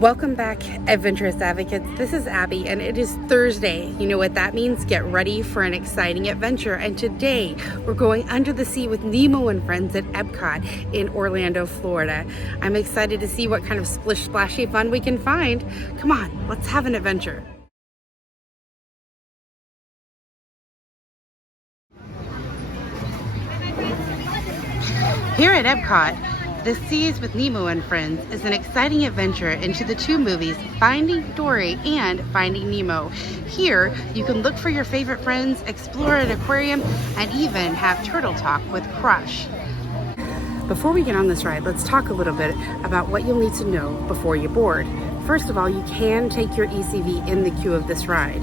Welcome back, adventurous advocates. This is Abby, and it is Thursday. You know what that means? Get ready for an exciting adventure. And today we're going under the sea with Nemo and friends at Epcot in Orlando, Florida. I'm excited to see what kind of splish splashy fun we can find. Come on, let's have an adventure. Here at Epcot, the Seas with Nemo and Friends is an exciting adventure into the two movies, Finding Dory and Finding Nemo. Here, you can look for your favorite friends, explore an aquarium, and even have turtle talk with Crush. Before we get on this ride, let's talk a little bit about what you'll need to know before you board. First of all, you can take your ECV in the queue of this ride.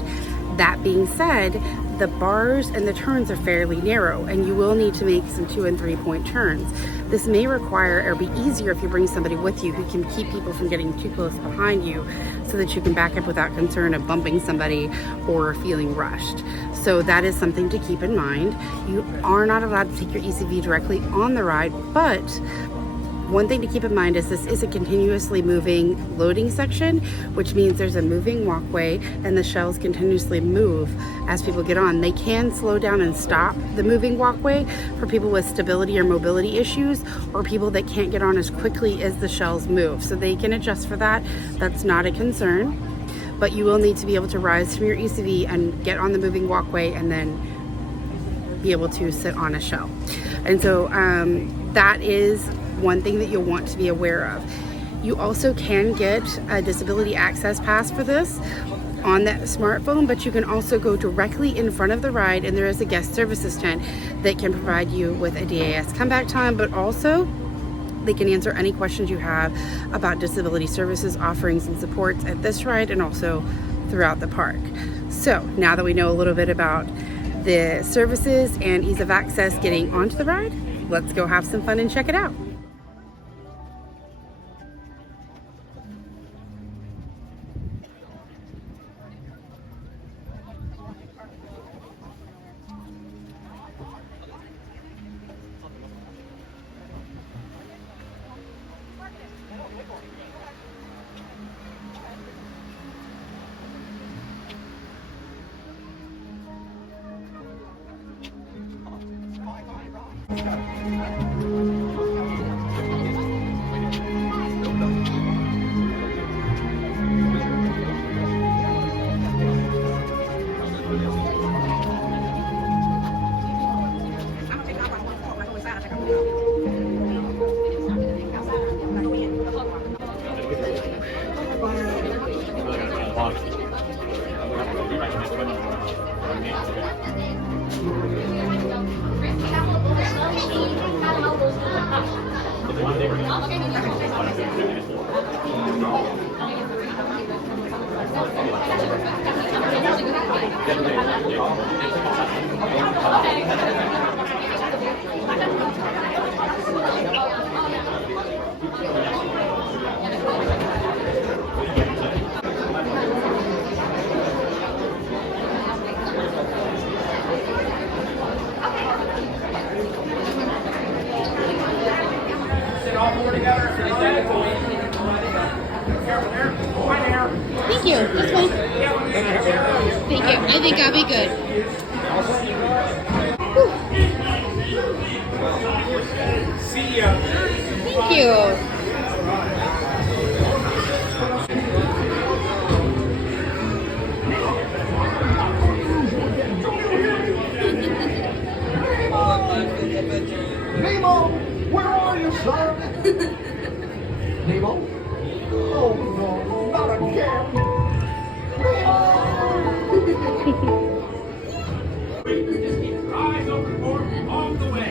That being said, the bars and the turns are fairly narrow, and you will need to make some 2- and 3-point turns. This may require, or be easier if you bring somebody with you who can keep people from getting too close behind you so that you can back up without concern of bumping somebody or feeling rushed. So that is something to keep in mind. You are not allowed to take your ECV directly on the ride, but one thing to keep in mind is this is a continuously moving loading section, which means there's a moving walkway and the shells continuously move as people get on. They can slow down and stop the moving walkway for people with stability or mobility issues or people that can't get on as quickly as the shells move. So they can adjust for that. That's not a concern, but you will need to be able to rise from your ECV and get on the moving walkway and then be able to sit on a shell. And so that is one thing that you'll want to be aware of. You also can get a disability access pass for this on that smartphone, but you can also go directly in front of the ride and there is a guest services tent that can provide you with a DAS comeback time, but also they can answer any questions you have about disability services, offerings, and supports at this ride and also throughout the park. So now that we know a little bit about the services and ease of access getting onto the ride, let's go have some fun and check it out. Thank you. This way. Thank you. I think I'll be good. See ya. Thank you. Nemo, where are you, son? Nemo? Oh no, not again. Eyes open on the way.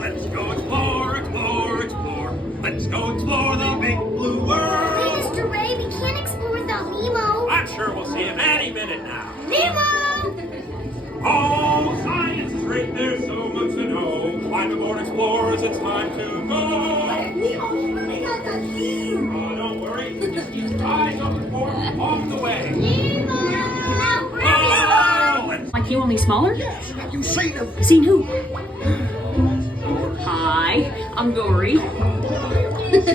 Let's go explore, explore, explore. Let's go explore the big blue world. Wait, Mr. Ray, we can't explore without Nemo. I'm sure we'll see him any minute now. Nemo! Oh, science is great, there's so much to know. Climb aboard, explorers, it's time to go. Nemo's swimming at the sea. Oh, don't worry, just keep your eyes open for him on the way. Nemo! Oh, let's Like you, only smaller? Yes, have you seen him? Seen who? Hi, I'm Dory. I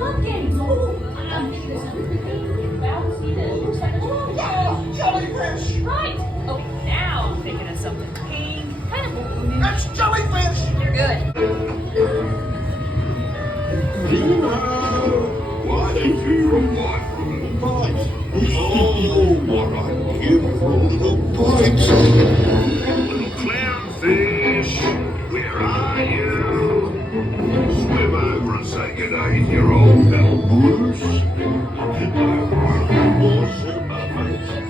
love games. Jellyfish! Right. Okay, now I'm thinking of something pink. Kind of blue. That's jellyfish! You're good. What a beautiful bite. Oh, what a beautiful little bite. Little clownfish, where are you? Swim over and say good day to your old pal Bruce. Awesome, mate.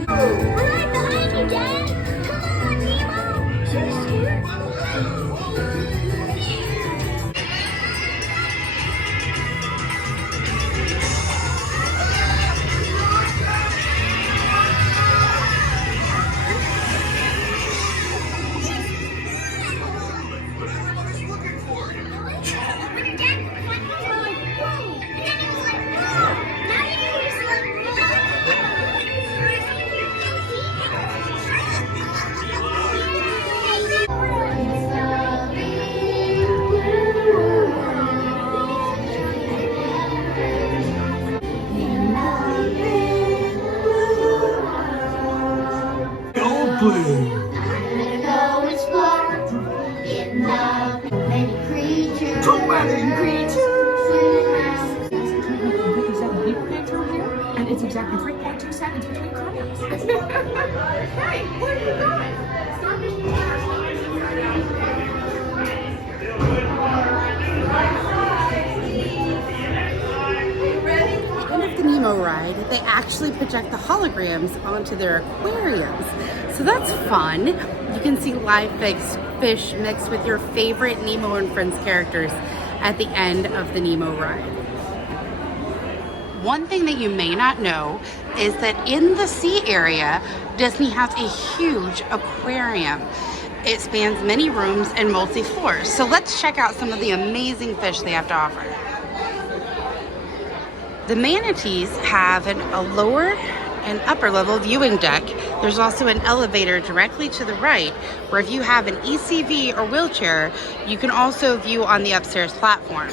We're right behind you, Dad. Come on, Nemo. Seriously. Old blue. Go explore in the many creatures. Too many creatures. And it's exactly 3.2 seconds between comments. Hey, where are you going? End of the Nemo ride, they actually project the holograms onto their aquariums. So that's fun. You can see live fish mixed with your favorite Nemo and Friends characters at the end of the Nemo ride. One thing that you may not know is that in the sea area, Disney has a huge aquarium. It spans many rooms and multi-floors. So let's check out some of the amazing fish they have to offer. The Manatees have a lower and upper level viewing deck. There's also an elevator directly to the right, where if you have an ECV or wheelchair, you can also view on the upstairs platform.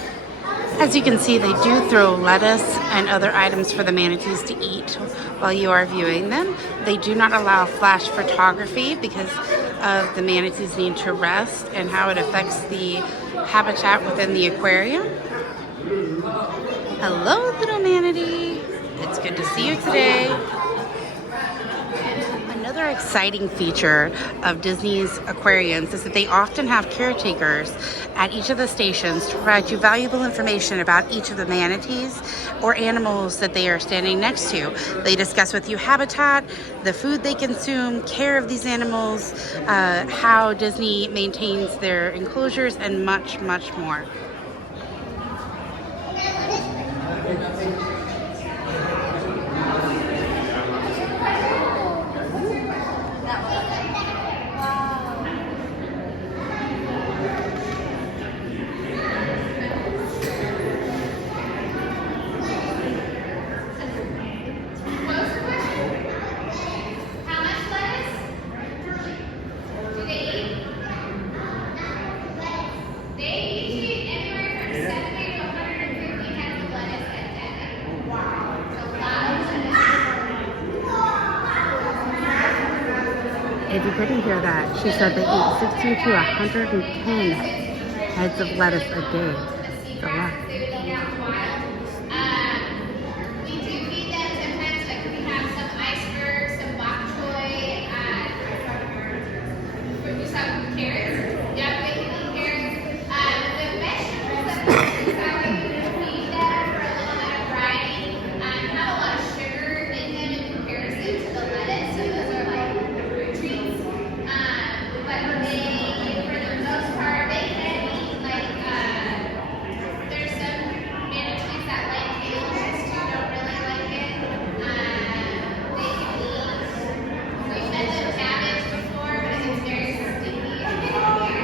As you can see, they do throw lettuce and other items for the manatees to eat while you are viewing them. They do not allow flash photography because of the manatees' need to rest and how it affects the habitat within the aquarium. Hello, little manatee. It's good to see you today. Another exciting feature of Disney's aquariums is that they often have caretakers at each of the stations to provide you valuable information about each of the manatees or animals that they are standing next to. They discuss with you habitat, the food they consume, care of these animals, how Disney maintains their enclosures, and much, much more. If you couldn't hear that, she said they eat 60 to 110 heads of lettuce a day. It's a lot. We do feed them sometimes, like we have some icebergs, some bok choy, some carrots. Yeah, we can eat carrots. The vegetables that we feed them for a little bit of variety have a lot of sugar in them in comparison to the lettuce, so those are like treats. But they, for the most part, they can eat like, there's some manatees that like kale, others who don't really like it. They can eat. We fed them cabbage before, but it's very sticky.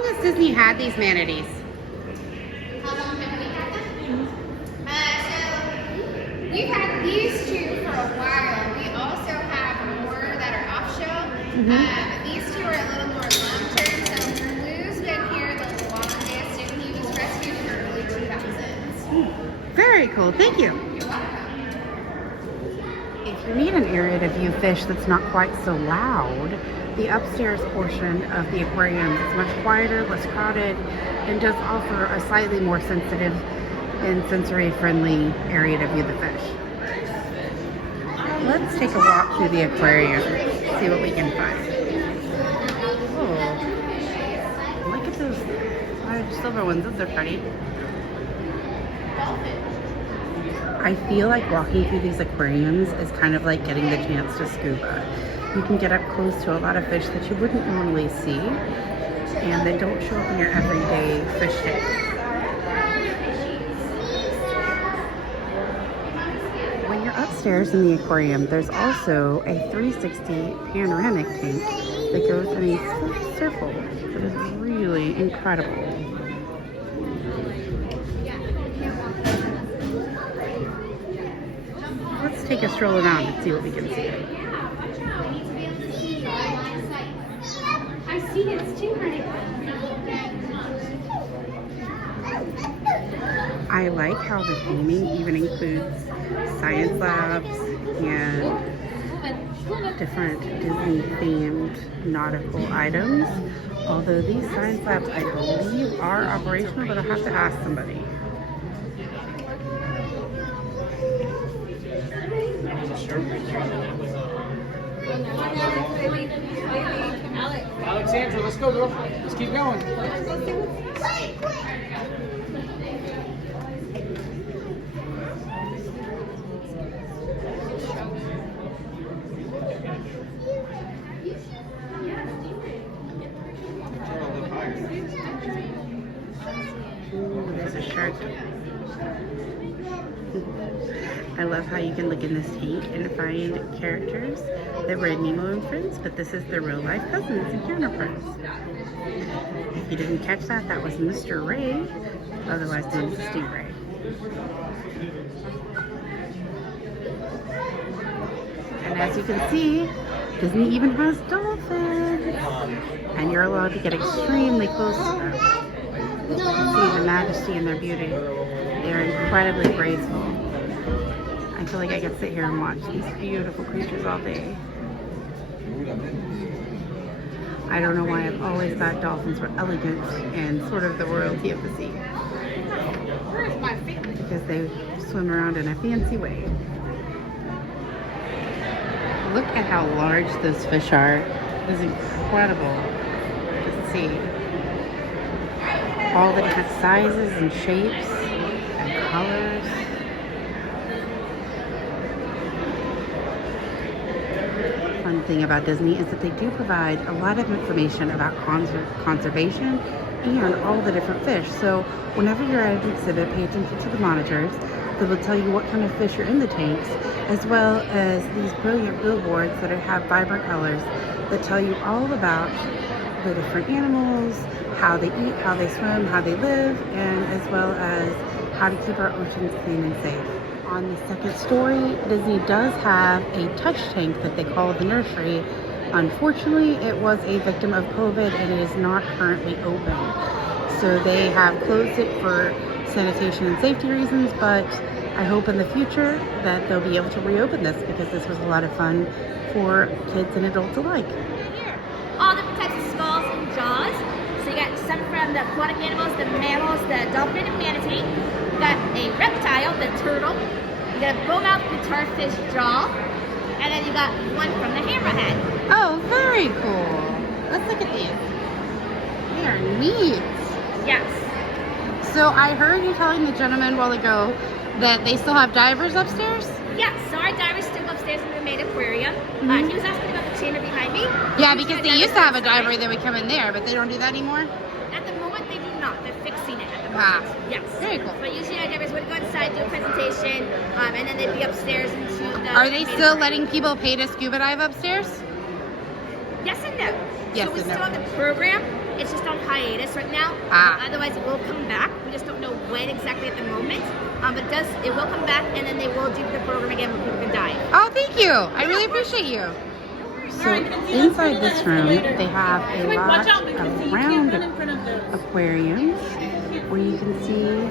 long has Disney had these manatees? How long have we had them? So we've had these two for a while. We also have more that are off show. These two are a little more long term. So Blue's been here the longest, and he was rescued in the early 2000s. Very cool. Thank you. You're welcome. If you need an area to view fish that's not quite so loud, the upstairs portion of the aquarium is much quieter, less crowded, and does offer a slightly more sensitive and sensory-friendly area to view the fish. Let's take a walk through the aquarium, see what we can find. Oh, look at those silver ones. Those are pretty. I feel like walking through these aquariums is kind of like getting the chance to scuba. You can get up close to a lot of fish that you wouldn't normally see, and they don't show up in your everyday fish tank. When you're upstairs in the aquarium, there's also a 360 panoramic tank that goes in a circle that is really incredible. Let's take a stroll around and see what we can see. I see it's too, honey. I like how the theming even includes science labs and different Disney-themed nautical items. Although these science labs, I believe, are operational, but I'll have to ask somebody. Alexandra, let's go, girl. Let's keep going. Ooh, there's a shark. I love how you can look in this tank and find characters that were in Nemo and Friends, but this is their real life cousins and counterparts. If you didn't catch that, that was Mr. Ray, otherwise known as Stingray. And as you can see, Disney even has dolphins, and you're allowed to get extremely close to them. You can see the majesty and their beauty. They are incredibly graceful. I feel like I could sit here and watch these beautiful creatures all day. I don't know why I've always thought dolphins were elegant and sort of the royalty of the sea. Because they swim around in a fancy way. Look at how large those fish are. It is incredible to see. All the different sizes and shapes and colors. Fun thing about Disney is that they do provide a lot of information about conservation and all the different fish. So whenever you're at an exhibit, pay attention to the monitors. They will tell you what kind of fish are in the tanks, as well as these brilliant billboards that have vibrant colors that tell you all about the different animals, how they eat, how they swim, how they live, and as well as how to keep our oceans clean and safe. On the second story, Disney does have a touch tank that they call the Nursery. Unfortunately, it was a victim of COVID and it is not currently open. So they have closed it for sanitation and safety reasons, but I hope in the future that they'll be able to reopen this because this was a lot of fun for kids and adults alike. Here, all different types of skulls and jaws. So you got some from the aquatic animals, the mammals, the dolphin and manatee. You got a reptile, the turtle. You got a bowmouth guitarfish jaw. And then you got one from the hammerhead. Oh, very cool. Let's look at these. They are neat. Yes. So I heard you telling the gentleman a while ago that they still have divers upstairs? Yes, so our diver's still upstairs in the main aquarium. He was asking about the chamber behind me. Yeah, because they used to have a diver that would come in there, but they don't do that anymore? At the moment, they do not. They're fixing it at the Wow. moment. Yes. Very cool. But usually our divers would go inside, do a presentation, and then they'd be upstairs into the... Are they main still aquarium. letting people pay to scuba dive upstairs? Yes and no. Yes so we and still no. have the program It's just on hiatus right now. Ah. Otherwise, it will come back. We just don't know when exactly at the moment. But it will come back, and then they will do the program again where people can dive. Oh, thank you. I really appreciate you. So inside this room, they have a lot of round aquariums where you can see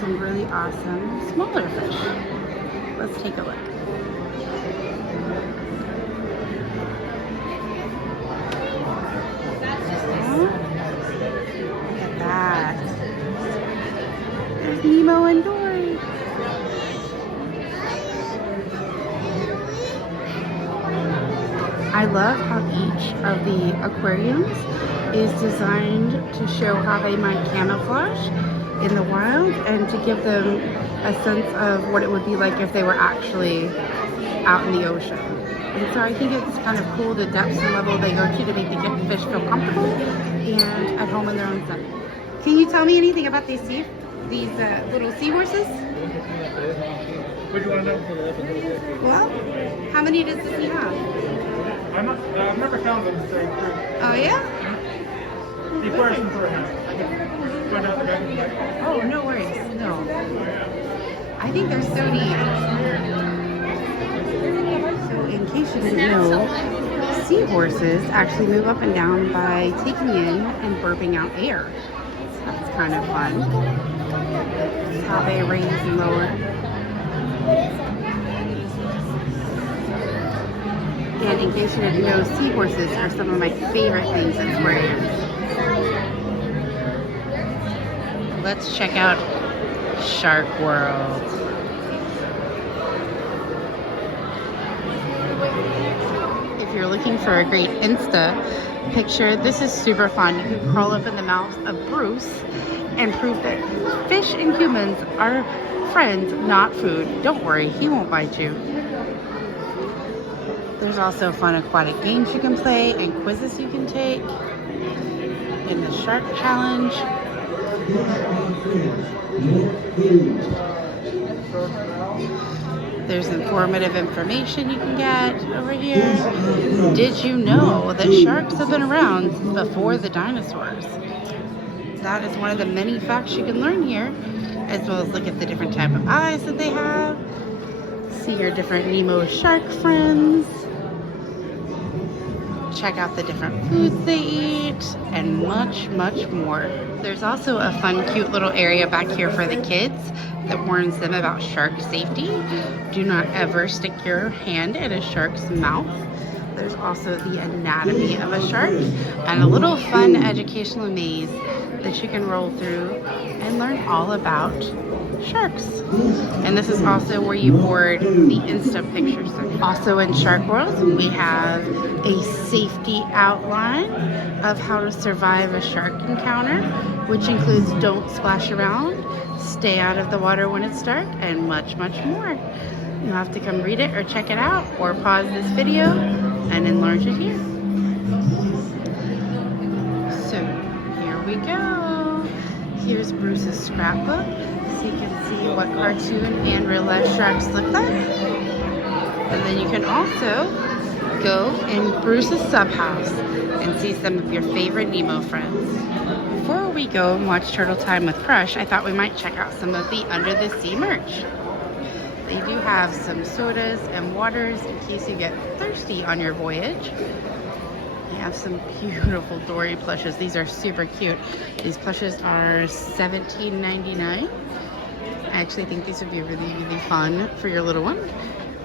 some really awesome smaller fish. Let's take a look. Look at that. There's Nemo and Dory. I love how each of the aquariums is designed to show how they might camouflage in the wild and to give them a sense of what it would be like if they were actually out in the ocean. And so I think it's kind of cool the depths and level they go to make the fish feel comfortable and at home in their own setting. Can you tell me anything about these little seahorses? Which one of them? Well, how many does this thing have? I've never found them the same group. Oh yeah? The questions are I can find out the back. Oh, no worries. No. I think they're so neat. So in case you didn't know, seahorses actually move up and down by taking in and burping out air. So that's kind of fun. That's how they raise and lower. And in case you didn't know, seahorses are some of my favorite things in aquariums. Let's check out Shark World. If you're looking for a great Insta picture, this is super fun. You can crawl up in the mouth of Bruce and prove that fish and humans are friends, not food. Don't worry, he won't bite you. There's also fun aquatic games you can play and quizzes you can take in the Shark Challenge. There's informative information you can get over here. Did you know that sharks have been around before the dinosaurs? That is one of the many facts you can learn here, as well as look at the different type of eyes that they have. See your different Nemo shark friends. Check out the different foods they eat, and much, much more. There's also a fun, cute little area back here for the kids that warns them about shark safety. Do not ever stick your hand in a shark's mouth. There's also the anatomy of a shark and a little fun educational maze that you can roll through and learn all about sharks. And this is also where you board the Insta picture section. Also in Shark World, we have a safety outline of how to survive a shark encounter, which includes don't splash around, stay out of the water when it's dark, and much, much more. You'll have to come read it or check it out, or pause this video and enlarge it here. So here we go. Here's Bruce's scrapbook, so you can see what cartoon and real life sharks look like. And then you can also go in Bruce's sub house and see some of your favorite Nemo friends. Before we go and watch Turtle Time with Crush, I thought we might check out some of the Under the Sea merch. They do have some sodas and waters in case you get thirsty on your voyage. They have some beautiful Dory plushes. These are super cute. These plushes are $17.99. I actually think these would be really, really fun for your little one.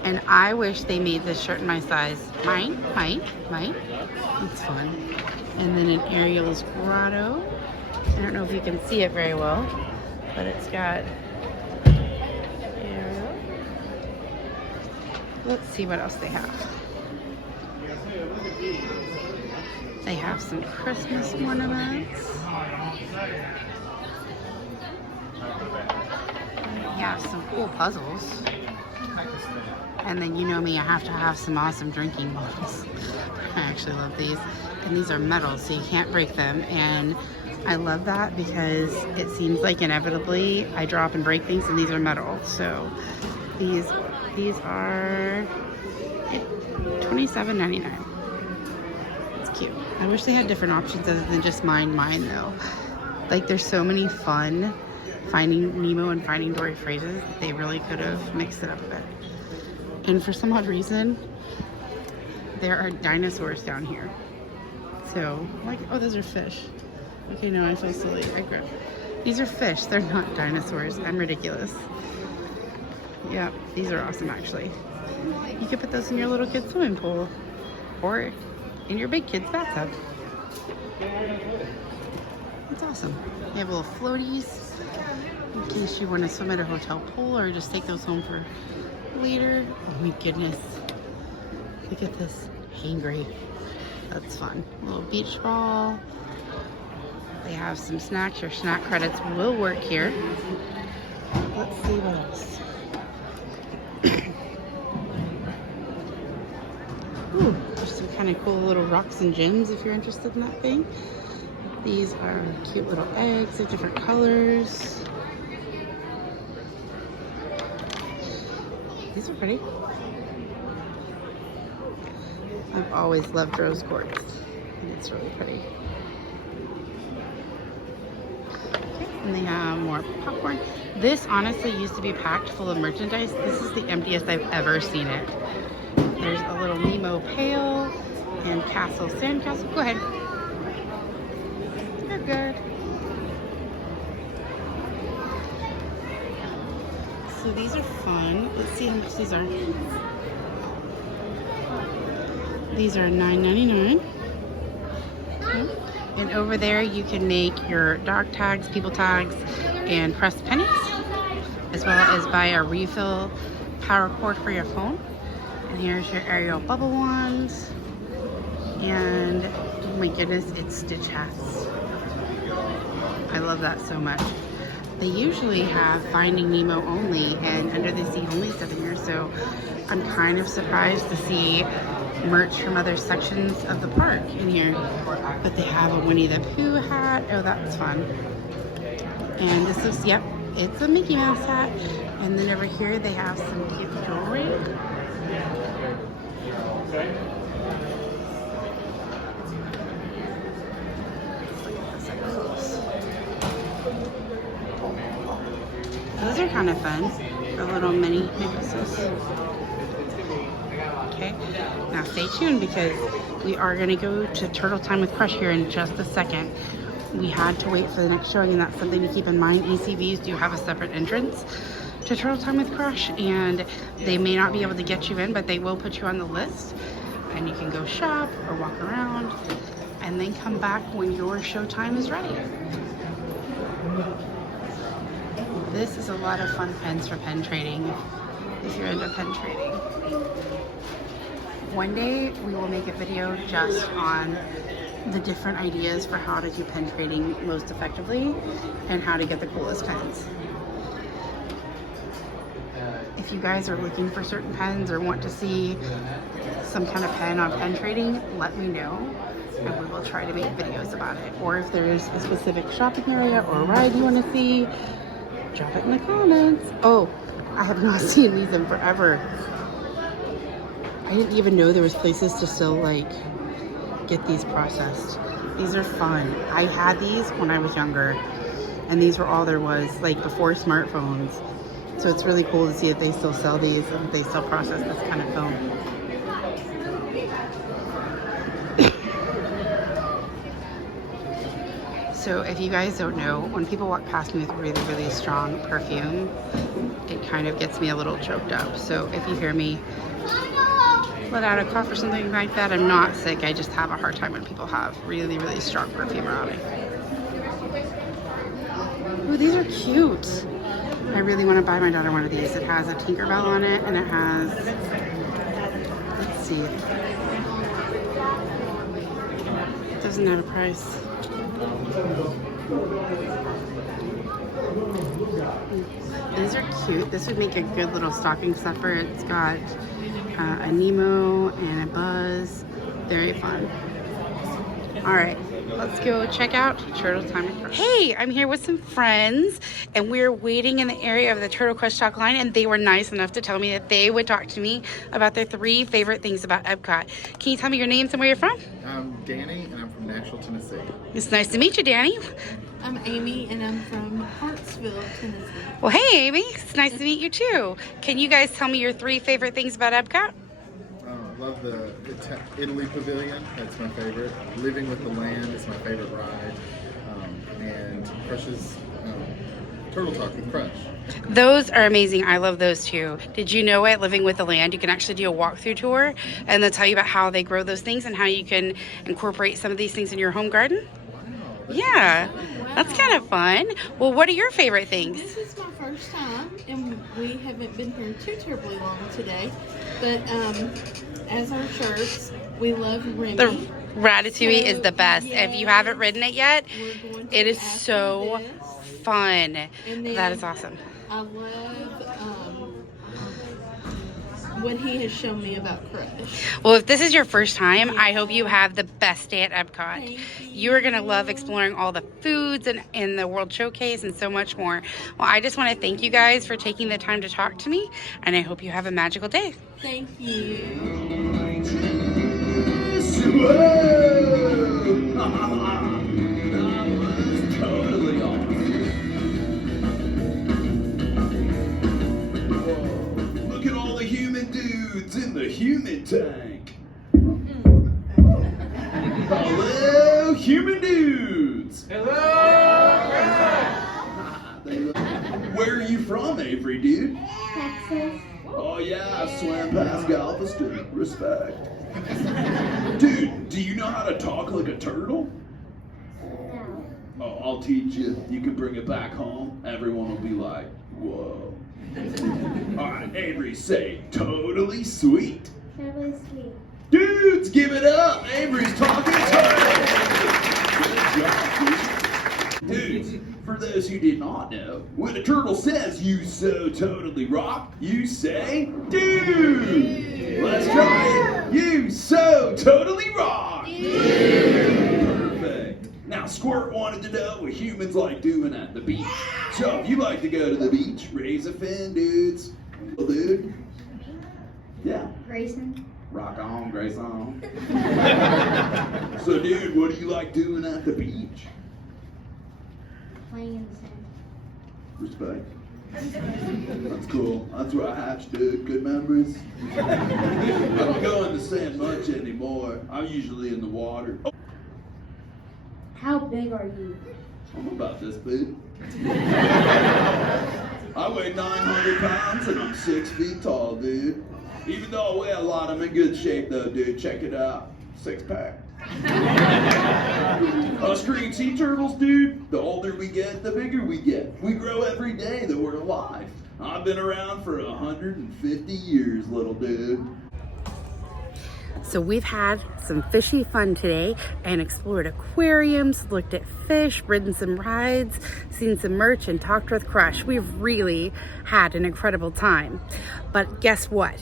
And I wish they made this shirt in my size. Mine. It's fun. And then an Ariel's Grotto. I don't know if you can see it very well, but it's got Ariel. Let's see what else they have. They have some Christmas ornaments. They have some cool puzzles. And then you know me, I have to have some awesome drinking bottles. I actually love these. And these are metal, so you can't break them. And I love that because it seems like inevitably I drop and break things, and these are metal. So these are $27.99. It's cute. I wish they had different options other than just mine though. Like there's so many fun Finding Nemo and Finding Dory phrases that they really could have mixed it up a bit. And for some odd reason, there are dinosaurs down here. So, like, oh, those are fish. Okay, no, I feel silly. These are fish. They're not dinosaurs. I'm ridiculous. Yeah, these are awesome, actually. You could put those in your little kid's swimming pool or in your big kid's bathtub. It's awesome. They have little floaties in case you want to swim at a hotel pool or just take those home for later. Oh my goodness. Look at this hangry. That's fun. A little beach ball. They have some snacks. Your snack credits will work here. Let's see what else. Ooh, there's some kind of cool little rocks and gems if you're interested in that thing. These are cute little eggs of different colors. These are pretty. I've always loved rose quartz, and it's really pretty. Okay, and they have more popcorn. This honestly used to be packed full of merchandise. This is the emptiest I've ever seen it. There's a little Nemo pail and castle, sandcastle. Go ahead. You're good. So these are fun. Let's see how much these are. These are $9.99. Okay. And over there you can make your dog tags, people tags, and press pennies, as well as buy a refill power cord for your phone. And here's your Ariel bubble wands. And oh my goodness, it's Stitch hats. I love that so much. They usually have Finding Nemo only and Under the Sea only stuff in here, so I'm kind of surprised to see merch from other sections of the park in here. But they have a Winnie the Pooh hat. Oh, that's fun. And this is, yep, it's a Mickey Mouse hat. And then over here they have some cute jewelry. Those are kind of fun. The little mini necklaces. Okay, now stay tuned because we are going to go to Turtle Time with Crush here in just a second. We had to wait for the next showing, and that's something to keep in mind. ACVs do have a separate entrance to Turtle Time with Crush, and they may not be able to get you in, but they will put you on the list, and you can go shop or walk around and then come back when your show time is ready. This is a lot of fun pens for pen trading if you're into pen trading. One day we will make a video just on the different ideas for how to do pen trading most effectively and how to get the coolest pens. If you guys are looking for certain pens or want to see some kind of pen on pen trading, let me know and we will try to make videos about it. Or if there's a specific shopping area or ride you want to see, drop it in the comments. Oh, I have not seen these in forever. I didn't even know there was places to still like get these processed. These are fun. I had these when I was younger and these were all there was, like before smartphones. So it's really cool to see that they still sell these and they still process this kind of film. So if you guys don't know, when people walk past me with really, really strong perfume, it kind of gets me a little choked up. So if you hear me let out a cough or something like that, I'm not sick. I just have a hard time when people have really, really strong perfume around me. Ooh, these are cute. I really want to buy my daughter one of these. It has a Tinkerbell on it and it has, let's see. It doesn't have a price. These are cute. This would make a good little stocking stuffer. It's got a Nemo and a Buzz. Very fun. All right, let's go check out Turtle Time. Hey, I'm here with some friends, and we're waiting in the area of the Turtle Crush Talk line, and they were nice enough to tell me that they would talk to me about their 3 favorite things about Epcot. Can you tell me your names and where you're from? I'm Danny, and I'm from Nashville, Tennessee. It's nice to meet you, Danny. I'm Amy, and I'm from Hartsville, Tennessee. Well, hey, Amy. It's nice to meet you, too. Can you guys tell me your 3 favorite things about Epcot? I love the Italy Pavilion. That's my favorite. Living with the Land is my favorite ride. And Crush's Turtle Talk with Crush. Those are amazing. I love those too. Did you know at Living with the Land, you can actually do a walkthrough tour, and they'll tell you about how they grow those things and how you can incorporate some of these things in your home garden? Yeah, that's kind of fun. Well, what are your favorite things? This is my first time, and we haven't been here too terribly long today. But as our shirts, we love Remy. The Ratatouille So, is the best. yes, If you haven't ridden it yet, we're going to it is after so this. fun. And then That is awesome. I love what he has shown me about Crush. Well, if this is your first time, I hope you have the best day at Epcot. Thank You are going to love exploring all the foods and the World Showcase and so much more. Well, I just want to thank you guys for taking the time to talk to me, and I hope you have a magical day. Thank you. Totally awesome. Whoa. Look at all the human dudes in the human tank. Hello, human dudes. Where are you from, Avery, dude? Texas. Oh yeah, I swam past Galveston. Respect. Dude, do you know how to talk like a turtle? No. Oh, I'll teach you. You can bring it back home. Everyone will be like, whoa. All right, Avery, say totally sweet. Totally sweet. Dudes, give it up. Avery's talking turtle. Good job, dude. Dudes, for those who did not know, when a turtle says you so totally rock, you say, dude. Let's try it. You so totally rock. Perfect. Now, Squirt wanted to know what humans like doing at the beach. So if you like to go to the beach, raise a fin, dudes. Well, dude. Yeah. Grayson. Rock on, Grayson. So, dude, what do you like doing at the beach? Playing in the sand. Respect. That's cool. That's where I hatched, dude. Good memories. I don't go in the sand much anymore. I'm usually in the water. Oh, How big are you? I'm about this big. I weigh 900 pounds and I'm 6 feet tall, dude. Even though I weigh a lot, I'm in good shape though, dude. Check it out. 6-pack. Us green sea turtles, dude, the older we get, the bigger we get. We grow every day that we're alive. I've been around for 150 years, little dude. So we've had some fishy fun today and explored aquariums, looked at fish, ridden some rides, seen some merch, and talked with Crush. We've really had an incredible time. But guess what?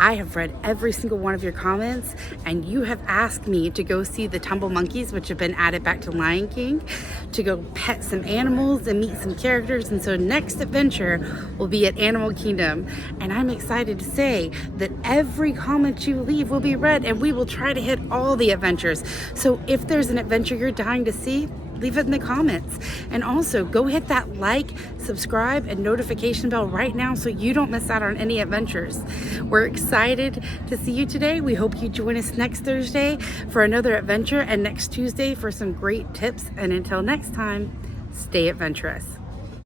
I have read every single one of your comments, and you have asked me to go see the Tumble Monkeys, which have been added back to Lion King, to go pet some animals and meet some characters. And so next adventure will be at Animal Kingdom. And I'm excited to say that every comment you leave will be read, and we will try to hit all the adventures. So if there's an adventure you're dying to see, leave it in the comments. And also go hit that like, subscribe, and notification bell right now so you don't miss out on any adventures. We're excited to see you today. We hope you join us next Thursday for another adventure, and next Tuesday for some great tips. And until next time, stay adventurous.